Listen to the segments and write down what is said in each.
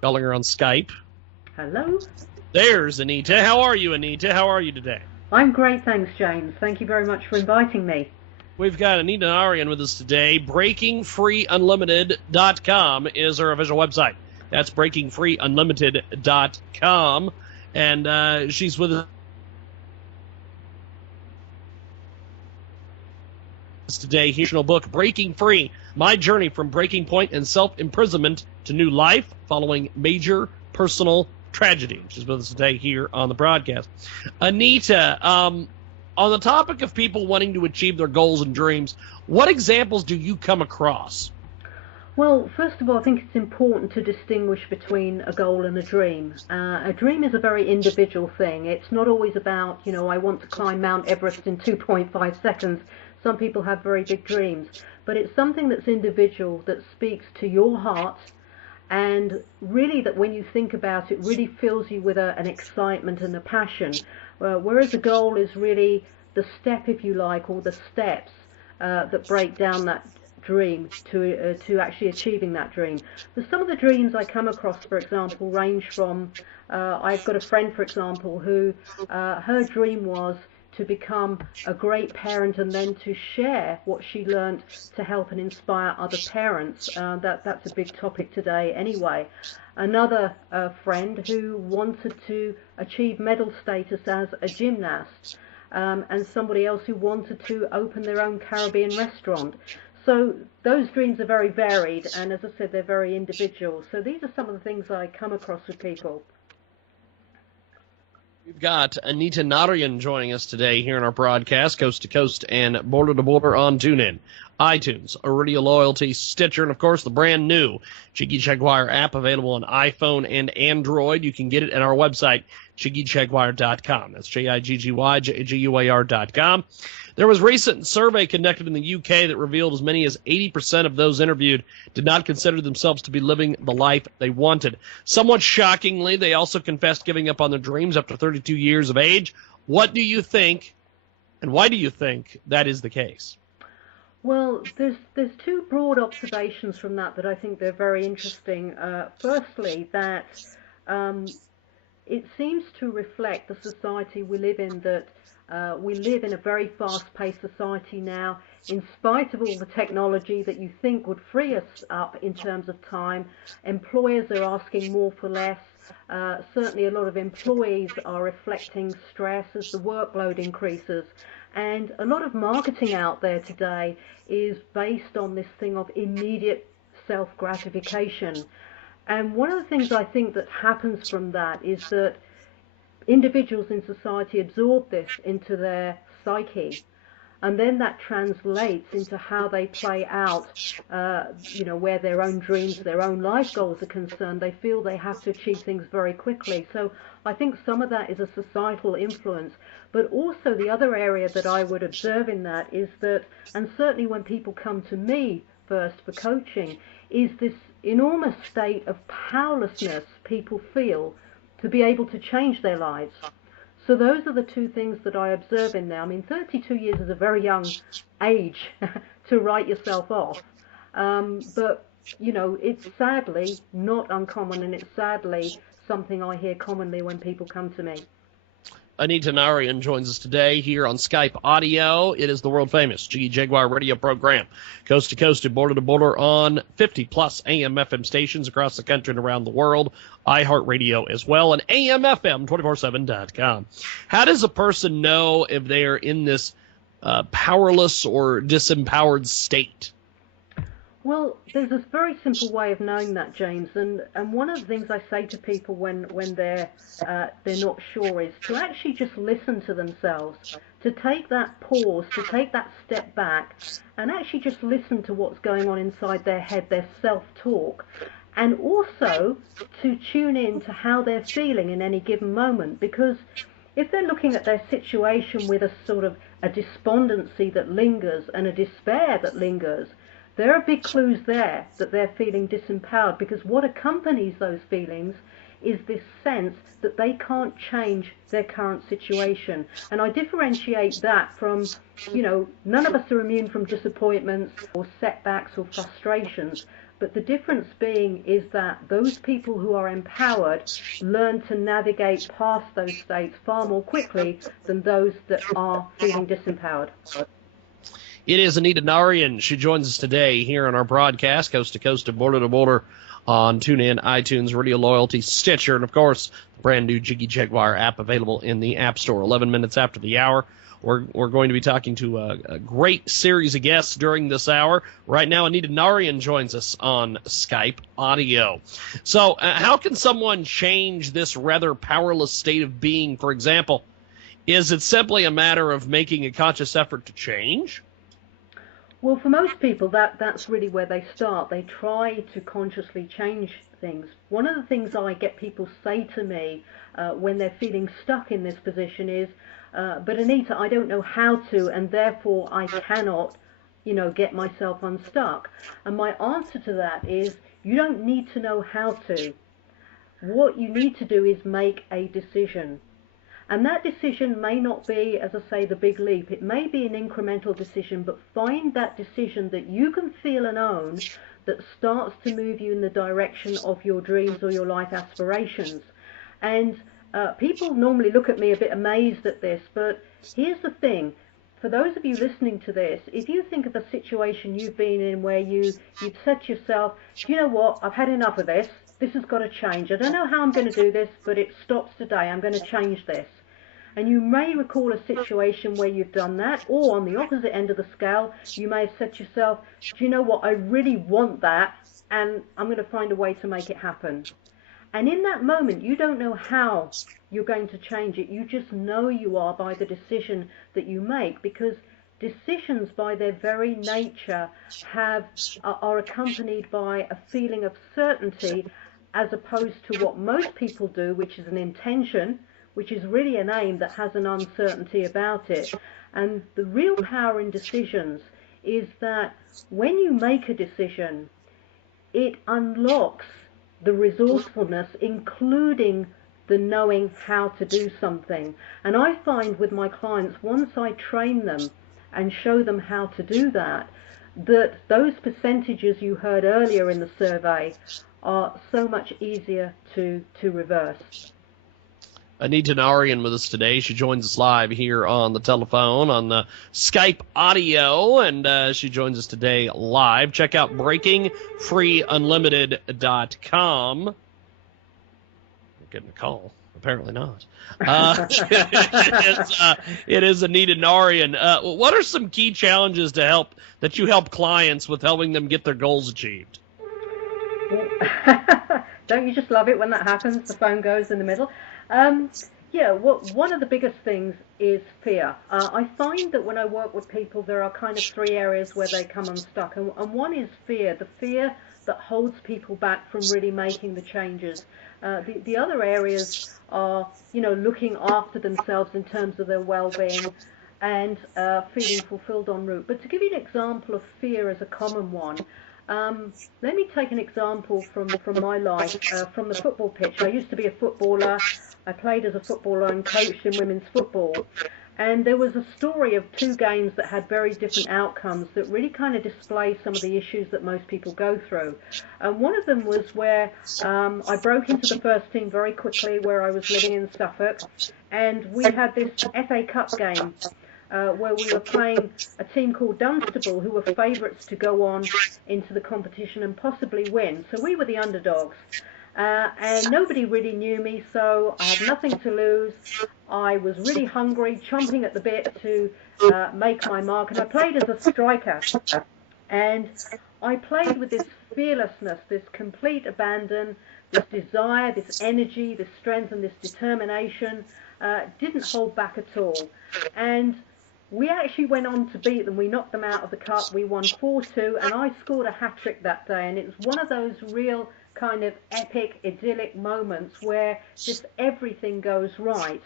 Calling her on Skype. Hello. There's Anita. How are you, Anita? How are you today? I'm great, thanks, James. Thank you very much for inviting me. We've got Anita Narayan with us today. BreakingFreeUnlimited.com is our official website. That's BreakingFreeUnlimited.com. And she's with us today. Here's her book, Breaking Free, My Journey from Breaking Point and Self-Imprisonment to New Life Following Major Personal Tragedy. She's with us today here on the broadcast. Anita, on the topic of people wanting to achieve their goals and dreams, what examples do you come across? Well, first of all, I think it's important to distinguish between a goal and a dream. A dream is a very individual thing. It's not always about, I want to climb Mount Everest in 2.5 seconds. Some people have very big dreams. But it's something that's individual, that speaks to your heart, and really that when you think about it, really fills you with an excitement and a passion. Whereas a goal is really the step, if you like, or the steps that break down that dream to actually achieving that dream. But some of the dreams I come across, for example, range from, I've got a friend, for example, who her dream was to become a great parent and then to share what she learned to help and inspire other parents. That's a big topic today anyway. Another friend who wanted to achieve medal status as a gymnast, and somebody else who wanted to open their own Caribbean restaurant. So those dreams are very varied, and as I said, they're very individual. So these are some of the things I come across with people. We've got Anita Narayan joining us today here in our broadcast, coast to coast and border to border on TuneIn, iTunes, Radio Loyalty, Stitcher, and, of course, the brand new Jiggy Jaguar app available on iPhone and Android. You can get it at our website, JiggyJaguar.com. That's JIGGYJAGUAR.com. There was a recent survey conducted in the UK that revealed as many as 80% of those interviewed did not consider themselves to be living the life they wanted. Somewhat shockingly, they also confessed giving up on their dreams after 32 years of age. What do you think, and why do you think that is the case? Well, there's two broad observations from that I think they're very interesting. Firstly, that it seems to reflect the society we live in, that we live in a very fast-paced society now. In spite of all the technology that you think would free us up in terms of time, employers are asking more for less. Certainly a lot of employees are reflecting stress as the workload increases. And a lot of marketing out there today is based on this thing of immediate self-gratification. And one of the things I think that happens from that is that individuals in society absorb this into their psyche, and then that translates into how they play out, where their own dreams, their own life goals are concerned. They feel they have to achieve things very quickly. So I think some of that is a societal influence. But also the other area that I would observe in that is that, and certainly when people come to me first for coaching, is this enormous state of powerlessness people feel to be able to change their lives. So those are the two things that I observe in there. I mean, 32 years is a very young age to write yourself off. But, it's sadly not uncommon, and it's sadly something I hear commonly when people come to me. Anita Narayan joins us today here on Skype Audio. It is the world-famous Jiggy Jaguar radio program, coast to coast and border to border on 50-plus AM/FM stations across the country and around the world, iHeartRadio as well, and AMFM 247.com. How does a person know if they are in this powerless or disempowered state? Well, there's this very simple way of knowing that, James, and one of the things I say to people when they're not sure is to actually just listen to themselves, to take that pause, to take that step back, and actually just listen to what's going on inside their head, their self-talk, and also to tune in to how they're feeling in any given moment. Because if they're looking at their situation with a sort of a despondency that lingers and a despair that lingers, there are big clues there that they're feeling disempowered, because what accompanies those feelings is this sense that they can't change their current situation. And I differentiate that from, none of us are immune from disappointments or setbacks or frustrations, But the difference being is that those people who are empowered learn to navigate past those states far more quickly than those that are feeling disempowered. It is Anita Narian. She joins us today here on our broadcast, coast to coast and border to border, on TuneIn, iTunes, Radio Loyalty, Stitcher, and, of course, the brand-new Jiggy Jaguar app available in the App Store. 11 minutes after the hour, we're going to be talking to a great series of guests during this hour. Right now, Anita Narian joins us on Skype audio. So how can someone change this rather powerless state of being, for example? Is it simply a matter of making a conscious effort to change? Well, for most people, that's really where they start. They try to consciously change things. One of the things I get people say to me when they're feeling stuck in this position is, but Anita, I don't know how to, and therefore I cannot, get myself unstuck. And my answer to that is, you don't need to know how to. What you need to do is make a decision. And that decision may not be, as I say, the big leap. It may be an incremental decision, but find that decision that you can feel and own that starts to move you in the direction of your dreams or your life aspirations. And people normally look at me a bit amazed at this, but here's the thing. For those of you listening to this, if you think of a situation you've been in where you've said to yourself, do you know what, I've had enough of this. This has got to change. I don't know how I'm going to do this, but it stops today. I'm going to change this. And you may recall a situation where you've done that, or on the opposite end of the scale, you may have said to yourself, do you know what, I really want that, and I'm going to find a way to make it happen. And in that moment, you don't know how you're going to change it. You just know you are by the decision that you make, because decisions by their very nature are accompanied by a feeling of certainty, as opposed to what most people do, which is an intention, which is really an aim that has an uncertainty about it. And the real power in decisions is that when you make a decision, it unlocks the resourcefulness, including the knowing how to do something. And I find with my clients, once I train them and show them how to do that, that those percentages you heard earlier in the survey are so much easier to reverse. Anita Narian with us today. She joins us live here on the telephone, on the Skype audio, and she joins us today live. Check out BreakingFreeUnlimited.com. We're getting a call. Apparently not. It is Anita Narian. What are some key challenges that you help clients with helping them get their goals achieved? Don't you just love it when that happens? The phone goes in the middle. One of the biggest things is fear. I find that when I work with people, there are kind of three areas where they come unstuck. And one is fear, the fear that holds people back from really making the changes. The other areas are, looking after themselves in terms of their well-being and feeling fulfilled en route. But to give you an example of fear as a common one, let me take an example from my life, from the football pitch. I used to be a footballer. I played as a footballer and coached in women's football. And there was a story of two games that had very different outcomes that really kind of display some of the issues that most people go through. And one of them was where I broke into the first team very quickly, where I was living in Suffolk. And we had this FA Cup game where we were playing a team called Dunstable, who were favourites to go on into the competition and possibly win. So we were the underdogs. And nobody really knew me, so I had nothing to lose. I was really hungry, chomping at the bit to make my mark, and I played as a striker. And I played with this fearlessness, this complete abandon, this desire, this energy, this strength, and this determination. Didn't hold back at all. And we actually went on to beat them. We knocked them out of the cup. We won 4-2, and I scored a hat-trick that day. And it was one of those real kind of epic, idyllic moments where just everything goes right.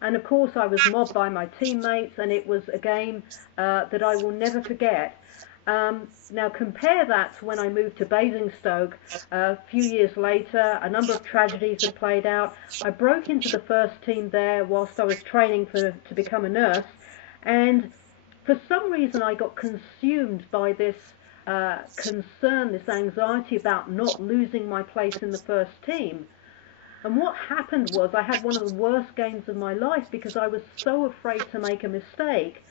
And of course I was mobbed by my teammates, and it was a game that I will never forget. Now compare that to when I moved to Basingstoke a few years later. A number of tragedies had played out. I broke into the first team there whilst I was training to become a nurse, and for some reason I got consumed by this concern, this anxiety about not losing my place in the first team. And what happened was I had one of the worst games of my life because I was so afraid to make a mistake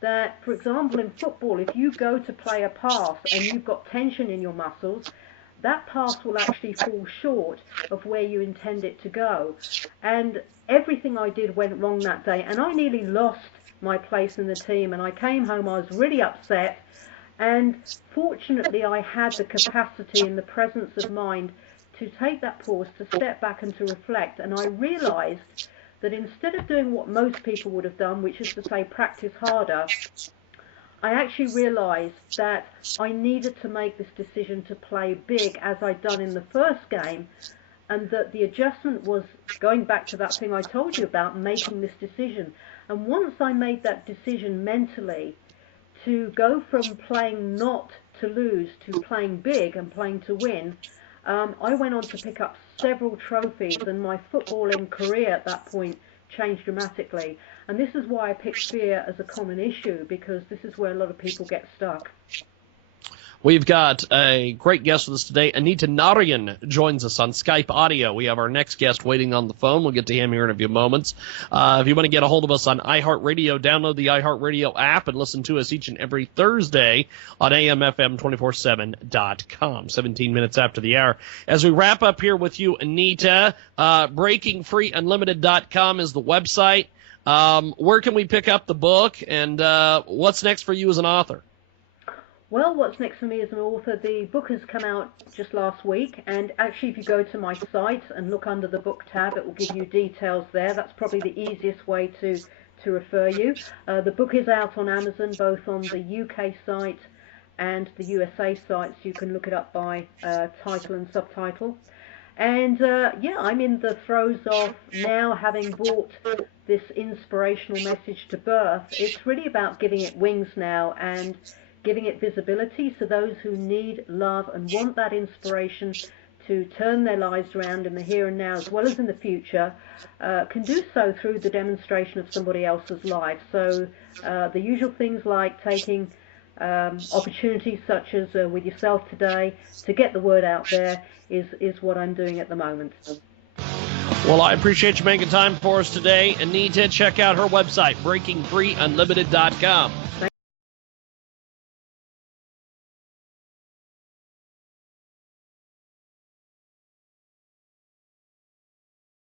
that, for example, in football, if you go to play a pass and you've got tension in your muscles, that pass will actually fall short of where you intend it to go. And everything I did went wrong that day, and I nearly lost my place in the team, and I came home, I was really upset, and fortunately I had the capacity and the presence of mind to take that pause, to step back and to reflect, and I realized that instead of doing what most people would have done, which is to say practice harder, I actually realized that I needed to make this decision to play big as I'd done in the first game, and that the adjustment was going back to that thing I told you about, making this decision. And once I made that decision mentally to go from playing not to lose to playing big and playing to win, I went on to pick up several trophies, and my footballing career at that point changed dramatically. And this is why I picked fear as a common issue, because this is where a lot of people get stuck. We've got a great guest with us today. Anita Narayan joins us on Skype audio. We have our next guest waiting on the phone. We'll get to him here in a few moments. If you want to get a hold of us on iHeartRadio, download the iHeartRadio app and listen to us each and every Thursday on AMFM247.com, 17 minutes after the hour. As we wrap up here with you, Anita, BreakingFreeUnlimited.com is the website. Where can we pick up the book, and what's next for you as an author? Well, what's next for me as an author, the book has come out just last week, and actually if you go to my site and look under the book tab, it will give you details there. That's probably the easiest way to refer you. The book is out on Amazon, both on the UK site and the USA site, so you can look it up by title and subtitle. And yeah, I'm in the throes of now having brought this inspirational message to birth. It's really about giving it wings now and giving it visibility, so those who need love and want that inspiration to turn their lives around in the here and now as well as in the future can do so through the demonstration of somebody else's life. So the usual things like taking opportunities such as with yourself today to get the word out there is what I'm doing at the moment. Well, I appreciate you making time for us today. Anita, check out her website, BreakingFreeUnlimited.com.